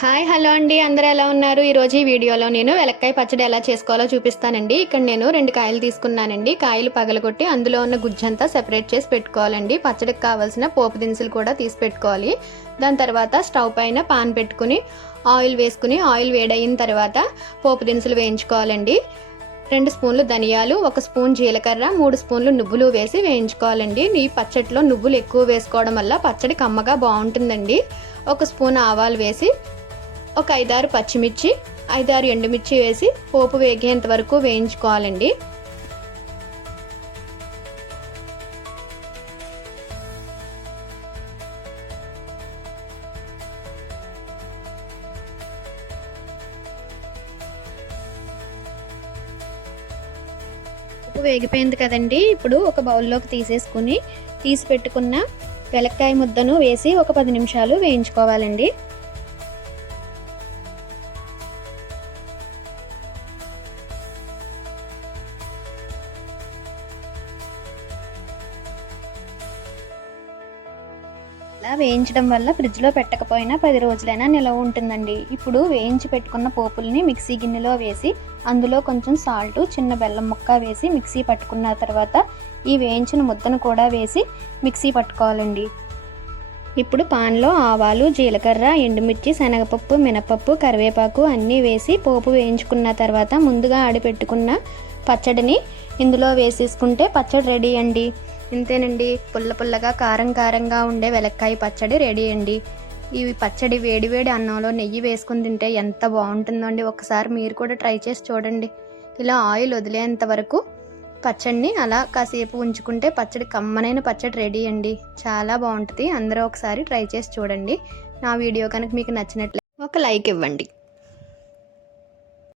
Hi hello అండి, అందరూ ఎలా ఉన్నారు? ఈరోజు ఈ వీడియోలో నేను వెలక్కాయ పచ్చడి ఎలా చేసుకోవాలో చూపిస్తానండి. ఇక్కడ నేను 2 కాయలు తీసుకున్నానండి. కాయలు పగలగొట్టి అందులో ఉన్న గుజ్జంతా సెపరేట్ చేసి పెట్టుకోవాలండి. పచ్చడికి కావాల్సిన పోపు దినుసులు కూడా తీసి పెట్టుకోవాలి. దాని తర్వాత స్టవ్ పైన పాన్ పెట్టుకుని ఆయిల్ వేసుకుని ఆయిల్ వేడయిన తర్వాత పోపు దినుసులు వేయించుకోవాలండి. 2 స్పూన్లు ధనియాలు, 1 స్పూన్ జీలకర్ర, 3 స్పూన్లు నువ్వులు వేసి వేయించుకోవాలండి. ఈ పచ్చడిలో నువ్వులు ఎక్కువ వేసుకోవడం వల్ల పచ్చడి కమ్మగా బాగుంటుందండి. 1 స్పూన్ ఆవాలు వేసి ఒక 5-6 పచ్చిమిర్చి, 5-6 ఎండుమిర్చి వేసి పోపు వేగేంత వరకు వేయించుకోవాలండి. పోపు వేగిపోయింది కదండి. ఇప్పుడు ఒక బౌల్లోకి తీసి పెట్టుకున్న వెలక్కాయ ముద్దను వేసి ఒక 10 నిమిషాలు వేయించుకోవాలండి. ఇలా వేయించడం వల్ల ఫ్రిడ్జ్లో పెట్టకపోయినా 10 రోజులైనా నిలవ ఉంటుందండి. ఇప్పుడు వేయించి పెట్టుకున్న పోపుల్ని మిక్సీ గిన్నెలో వేసి అందులో కొంచెం సాల్ట్, చిన్న బెల్లం ముక్క వేసి మిక్సీ పట్టుకున్న తర్వాత ఈ వేయించిన ముద్దను కూడా వేసి మిక్సీ పట్టుకోవాలండి. ఇప్పుడు పాన్లో ఆవాలు, జీలకర్ర, ఎండుమిర్చి, శనగపప్పు, మినపప్పు, కరివేపాకు అన్నీ వేసి పోపు వేయించుకున్న తర్వాత ముందుగా ఆడిపెట్టుకున్న పచ్చడిని ఇందులో వేసేసుకుంటే పచ్చడి రెడీ అండి. ఇంతేనండి, పుల్లగా కారంగా ఉండే వెలక్కాయ పచ్చడి రెడీ అండి. ఈ పచ్చడి వేడివేడి అన్నంలో నెయ్యి వేసుకుని తింటే ఎంత బాగుంటుందో అండి. ఒకసారి మీరు కూడా ట్రై చేసి చూడండి. ఇలా ఆయిల్ వదిలేంత వరకు పచ్చడిని అలా కాసేపు ఉంచుకుంటే పచ్చడి కమ్మనైన పచ్చడి రెడీ అండి. చాలా బాగుంటుంది. అందరూ ఒకసారి ట్రై చేసి చూడండి. నా వీడియో కనుక మీకు నచ్చినట్లయితే ఒక లైక్ ఇవ్వండి.